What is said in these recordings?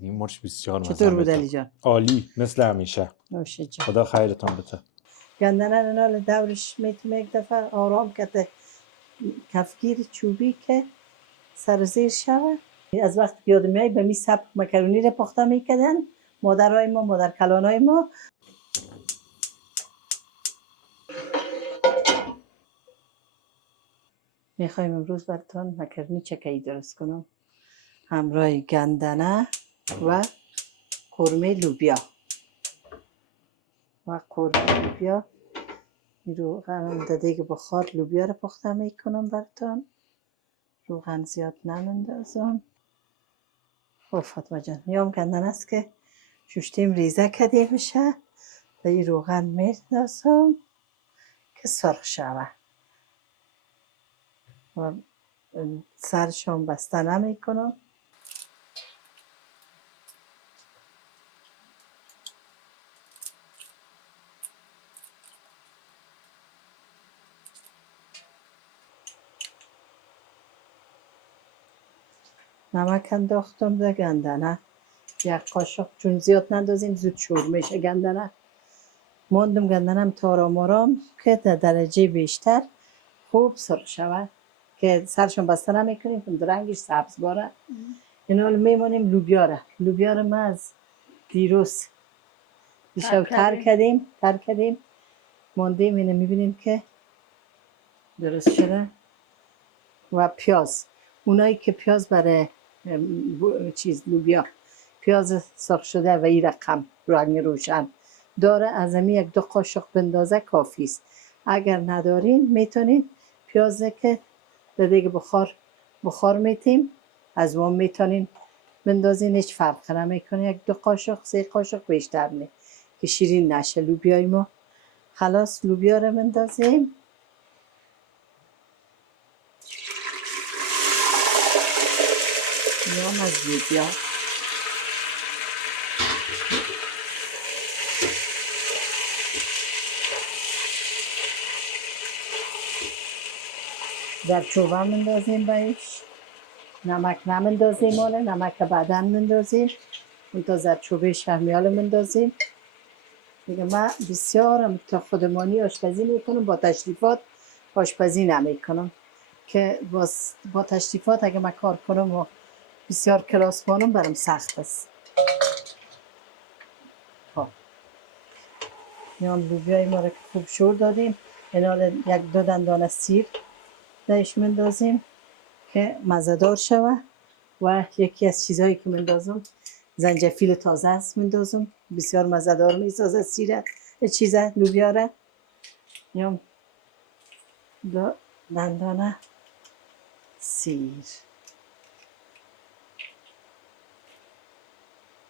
کردیم. مرچ بسیار مزه. چطور بود علی جان؟ عالی مثل همیشه. نوشه جان. خدا خیرتون بده. گندنه رو نال دورش میتونه یک دفعه آرام کته کفگیر چوبی که سر زیر شوه. از وقتی که یادم میاد به می سبک مکرونی رو پخته میکردن مادرای ما، مادر کلانای ما. میخوایم امروز براتون مکرونی چکه‌ای درست کنم همراه گندنه و قرمه لوبیا این روغن در دیگه بخار لوبیا رو پخته میکنم براتون. روغن زیاد نمیندازم. خب فاطمه جان میام گندنه است که شوشتیم ریزه کده بشه در این روغن میندازم که سرخ شوه و سرشون بسته نمی کنم. نمک انداختم در گندنه یک قاشق، چون زیاد نندازیم زود شور میشه گندنه. ماندم گندنم تارام آرام که در درجه بیشتر خوب سرخ شود که سرشون بسته نمی کنیم که رنگش سبز باره. اینا رو میمونیم لوبیا را ما از دیروز دیشب تر کردیم ماندیم. اینو میبینیم که درست شده. و پیاز، اونایی که پیاز برای لوبیا پیاز سرخ شده و این رقم رنگ روشن داره از امی یک دو قاشق بندازه کافی است. اگر ندارین میتونین پیازه که در دیگه بخار میتیم از ما میتونین بندازین، هیچ فرق نمیکنه. یک دو قاشق سه قاشق بیشتر نه که شیرین نشه لوبیای ما. خلاص لوبیا رو بندازیم. نام از لوبیا زردچوبه مندازیم بهش. نمک نمندازیم، نمک بعداً مندازیم. اون تا زردچوبه شهمیال مندازیم. دیگه من بسیارم تا خودمانی آشپزی میکنم، با تشریفات آشپزی نمیکنم که با تشریفات اگه من کار کنم و بسیار کلاس بانم برام سخت است. خب میان لوبیای ما رو که خوب شور دادیم، اینا یک دو دندان سیر درش مندازیم که مزه‌دار شوه. و یکی از چیزهایی که مندازم زنجفیل تازه است مندازم، بسیار مزه‌دار میسازه سیر چیزه لوبیا را. میام دو دندان سیر،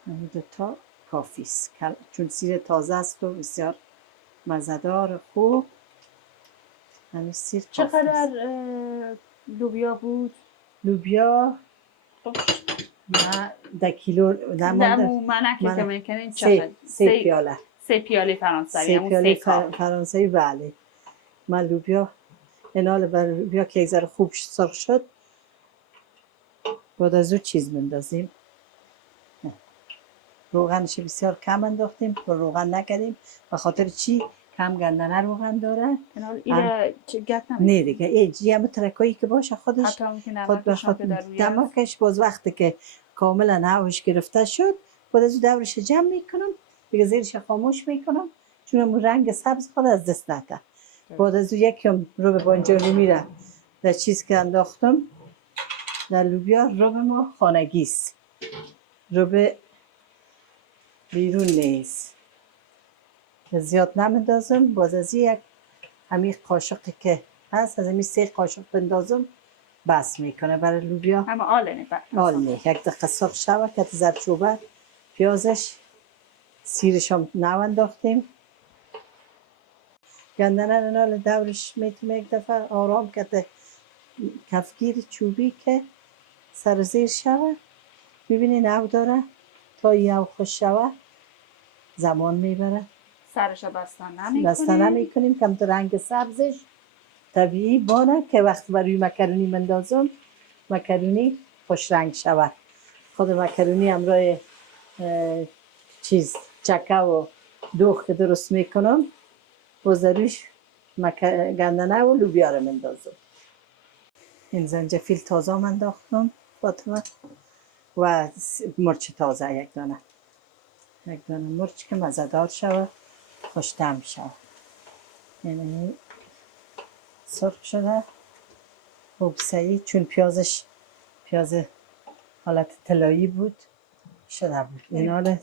همین دوتا کافی است چون سیر تازه است و بسیار مزه‌دار خوب. همین سیر کافی است. چقدر لوبیا بود؟ لوبیا نه 10 کیلو منکی که میکنین چقدر؟ 3 پیاله. 3 پیاله فرانسوی. 3 پیاله فرانسوی. بله من لوبیا اینال بر لوبیا که یک ذره خوب سرخ شد بعد از اون چیز مندازیم. روغنش بسیار کم انداختیم، پر روغن نکردیم به خاطر چی؟ کم گندنه روغن داره. اینه گت نه دیگه ایجی هم ترکایی که باشه خودش خود به خود دمکش باز وقتی که کاملا نوش گرفته شد بعد از دورش جمع میکنم دیگه زیرش خاموش میکنم چون اون رنگ سبز خود از دست نده. بعد از یکم رو به بانجان رو میره در چیز که انداختم در لوبیا رو به ما خانگی است، رو به بیرون نیست. زیاد نمیندازم. باز از یک همین قاشقی که هست از همین 3 قاشق بندازم بس میکنه برای لوبیا. همه آله نه یک دقیقه سرخ شوه که زردچوبه پیازش سیرش هم انداختیم. گندنه رو نال دورش میتونه یک دفعه آرام که کفگیر چوبی که سر زیر شوه. ببینین او داره تا یو خوش شوه زمان میبره. سرش بسته نمی کنیم کم تو رنگ سبزش طبیعی بانه که وقت بروی مکرونی مندازم مکرونی خوش رنگ شود. خود مکرونی همراه چیز چکه و دوغ که درست میکنم باز روش گندنه و لوبیا رو مندازم. این زنجفیل تازه من انداختم فاطمه و مرچ تازه یک دانه مرچ که مزه‌دار شود خوش‌طعم شود. یعنی سرخ شده خوب سعی چون پیاز حالت طلایی بود شده بود. این حال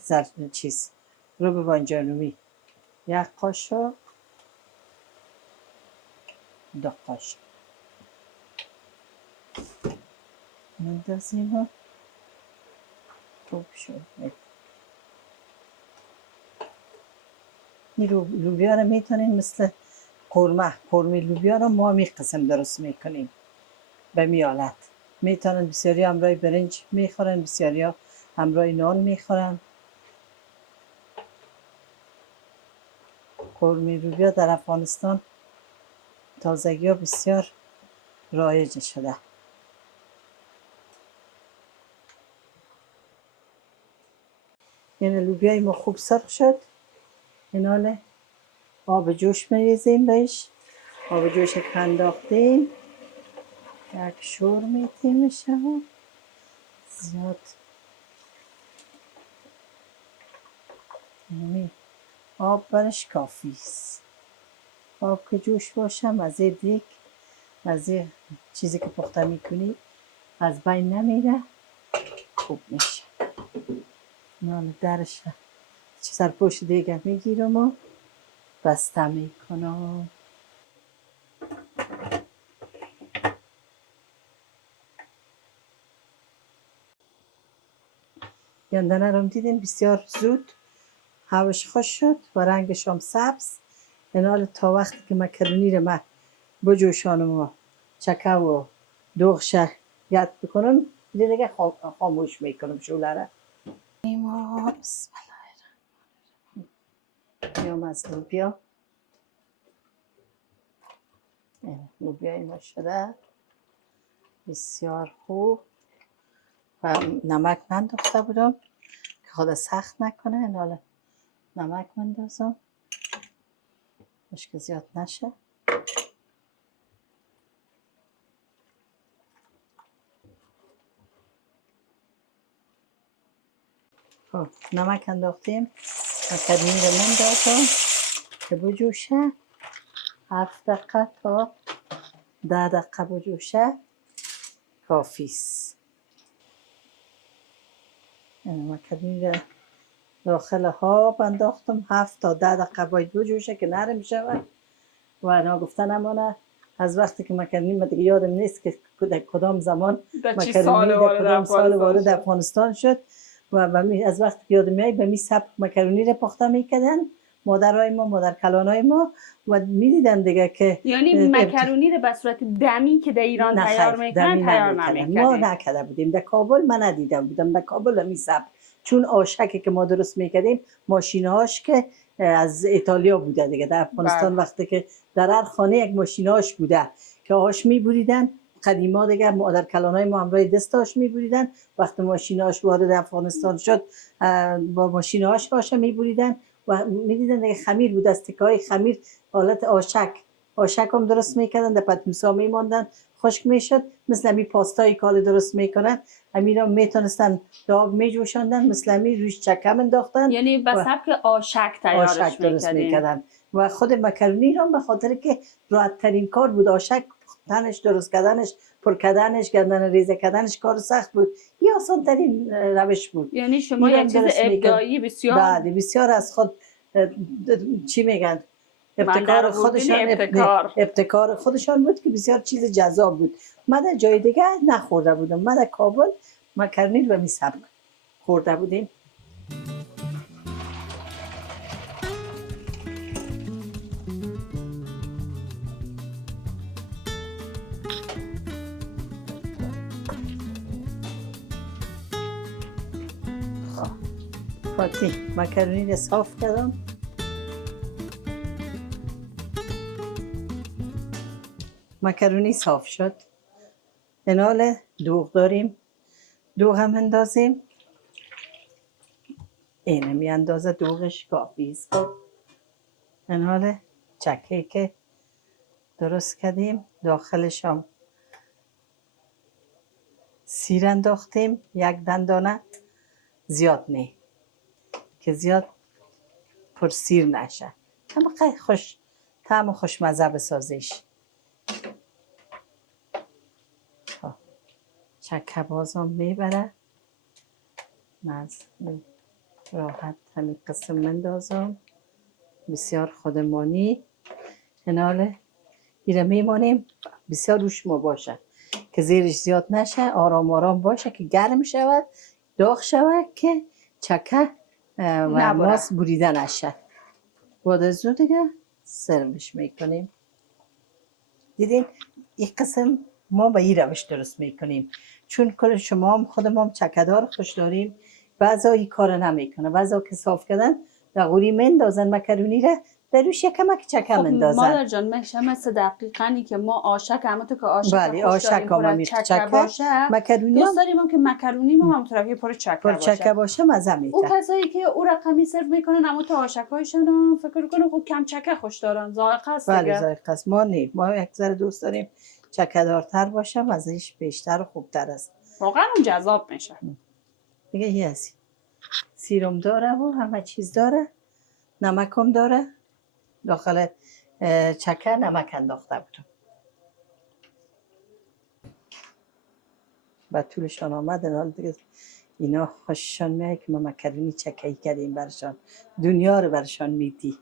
چیز رو به بانجانوی یک قاشق 2 قاشق مندازیم و خوب شد. این لوبیا رو میتونیم مثل قرمه لوبیا رو ما می قسم درست میکنیم به میالت. میتونن بسیاری همراه برنج میخورن، بسیاری ها همراه نان میخورن. قرمه لوبیا در افغانستان تازگی ها بسیار رایج شده. این لوبیای ما خوب سرخ شد. این حاله آب جوش میریزیم بهش. آب جوش که انداختیم یک شور میتیمش و زیاد آب برش کافی است. آب که جوش باشه مزه دیگ مزه چیزی که پخته میکنی از بین نمیره خوب میشه. نان درش سرپوش دیگه میگیرم و بسته میکنم. گندنه رو دیدین بسیار زود هواش خوش شد و رنگش هم سبز. این حال تا وقتی که مکرونی رو من بجوشانم و چکه و دوغش گرد بکنم دیگه خاموش میکنم شوله را. بسم الله بیام از لوبیا. لوبیای ما شده بسیار خوب و نمک من داخته بودم که خود سخت نکنه. این حال نمک من دازم که زیاد نشه. خب نمک انداختیم مکرونی رو من دازم که بجوشه 7 دقیقه تا 10 دقیقه بجوشه کافیست. مکرونی رو داخل آب انداختم 7 تا 10 دقیقه باید بجوشه که نرم شود و ناگفته نمانه. از وقتی که مکرونی من دیگه یادم نیست که کدام زمان مکرونی در کدام سال وارد افغانستان شد و از وقتی که یادم میاد به می سبک مکرونی رو پخته میکردن مادرای ما مادر کلانای ما و میدیدن دیگه که یعنی مکرونی رو به صورت دمی که در ایران تیار میکنن تیار نمیکردن. ما نکرده بودیم در کابل. من ندیدم بودم در کابل می سبک چون آشکی که ما درست میکردیم ماشینهاش که از ایتالیا بوده دیگه. در افغانستان وقتی که در هر خانه یک ماشینهاش بوده که آش میبریدن قدیما دیگه مادر کلانای ما همراه دستاش میبریدن. وقتی ماشینهاش وارد افغانستان شد با ماشینهاش آش میبریدن و میدیدن دیگه خمیر بود. از تکای خمیر حالت آشک هم درست میکردن در پتنوسا میماندن خشک میشد مثل امی پاستای کال درست میکنن امی را میتونستن داغ میجوشاندن مثل امی روش چکم انداختن یعنی به سبک آشک تیارش درست میکردن و خود مکرونی را به خاطر که راحت ترین کار بود. آشک پختنش درست کردنش پر کردنش گندن ریزه کردنش کار سخت بود. این آسان ترین روش بود. یعنی شما یک چیز ابداعی بسیار بله بسیار از خود چی میگن ابتکار خودشان بود که بسیار چیز جذاب بود. من در جای دیگه نخورده بودم. من در کابل مکرونی رو به می سبک خورده بودیم. فاتی مکرونی رو صاف کردم. مکرونی صاف شد. اینال دوغ داریم. دوغ هم اندازیم اینه می اندازه دوغش کافی است. این حاله چکه که درست کردیم داخلش هم سیر انداختیم، یک دندانه، زیاد نه که زیاد پر سیر نشه، اما خیلی خوش طعم و خوشمزه بسازیش. چکه بازم میبره، من راحت همین قسم مندازم، بسیار خودمانی. ایناله ایره میمانیم بسیار روش ما باشه که زیرش زیاد نشه، آرام آرام باشه که گرم شود، داغ شود که چکه و ماست بریده نشه. بعد از اون دیگه سرمش میکنیم. دیدین این قسم ما به این روش درست میکنیم، چون کل شما هم خودم هم چکه‌دار خوش داریم. بعضا این کار نمیکنه، بعضا که صاف کردن در غوری مندازن مکرونی را در روش یک کمک چکه مندازن. مادر جان میشه مثل دقیقاً که ما آشک همون تو که آشک بله، خوش آشک داریم پر چکه باشه، مکرونی دوست داریم هم که مکرونی ما هم طرفی پر چکه باشه مزه میده. او کسایی که او رقمی سرو میکنن اما تو آشکایشون فکر کنم خب کم چکه خوش دارن، ذائقه است دیگه. بله ذائقه است. ما نه، ما یک ذره دوست داریم چکه دارتر باشه، مزهش بیشتر و خوبتر است، واقعا هم جذاب میشه. دیگه یه هستی سیرم داره و همه چیز داره، نمکم داره. داخل چکه نمک انداخته بودم، و طولشان آمدن. حال دیگه اینا خوششان میاد که ما مکرونی چکه‌ای کردیم برشان، دنیا رو برشان میدی.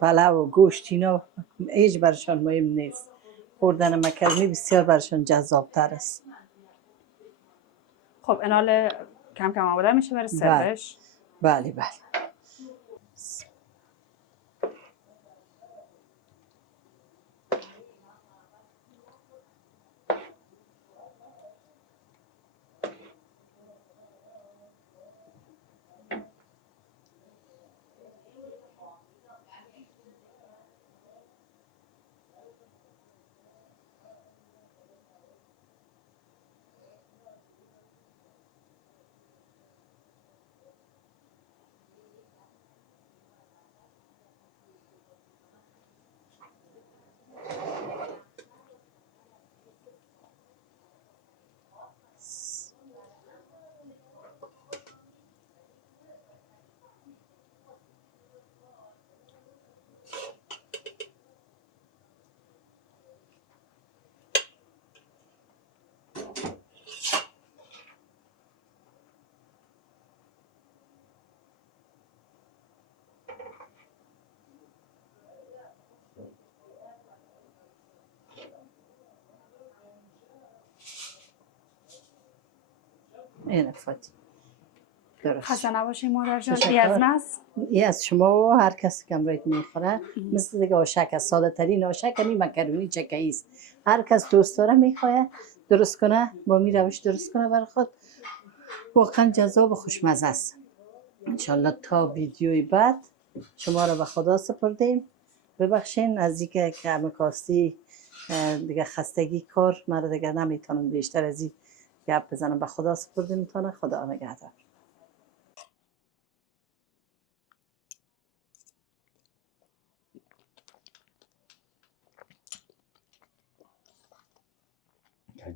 پلو و گوشت اینا هیچ برشان مهم نیست، خوردن مکرونی بسیار برشان جذابتر است. خب اینال کم کم آماده میشه برای سروش. بله بله. اینه فاتی درست. خسته نباشید مادر جان. ای از ماست؟ ای از شما و هر کسی که امروز میخوره. مثل دیگه آشک است، ساده ترین آشک همین مکرونی چکه‌ای است. هر کس دوست داره میخواد درست کنه، با می روش درست کنه برای خود، واقعا جذاب و خوشمزه است. انشالله تا ویدیوی بعد شما رو به خدا سپردیم. ببخشین از اینکه همه کاستی دیگه خستگی کار مرا دیگه نمیتونم بیشتر از این گپ بزنم. به خدا سپردیم میتونه. خدا نگهدار.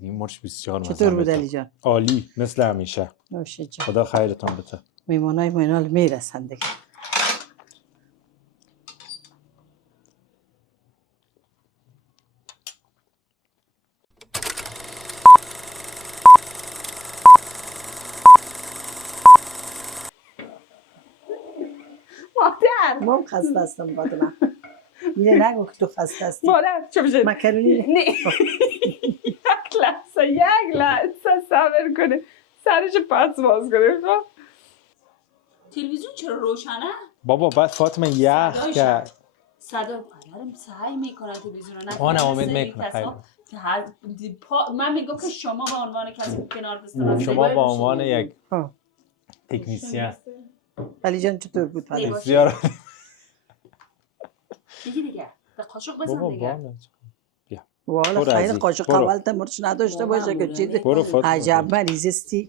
این مرچ بسیار مزه چطور بود میده. علی جان؟ عالی مثل همیشه. نوش جان. خدا خیرتون بده. میمونای مینال میرسن دیگه. مادر ما خسته هستم بادم. میره نگو که تو خسته هستی. مادر چه بشه؟ مکرونی نه یک لحظه صبر کنه، سرش پس باز کنه. خب تلویزیون چرا روشنه؟ بابا بعد فاطمه یخ کرد. صدا پدرم سعی میکنه تلویزیون رو آن امید میکنه خیلی. من میگم که شما به عنوان کسی که کنار دستان شما به عنوان یک تکنیسیان. علی جان چطور بود؟ بسیار. دیگه به قاشق بزن دیگه. والا خیلی قاشق اول مرچ نداشته باشه که چیز عجب مریض استی.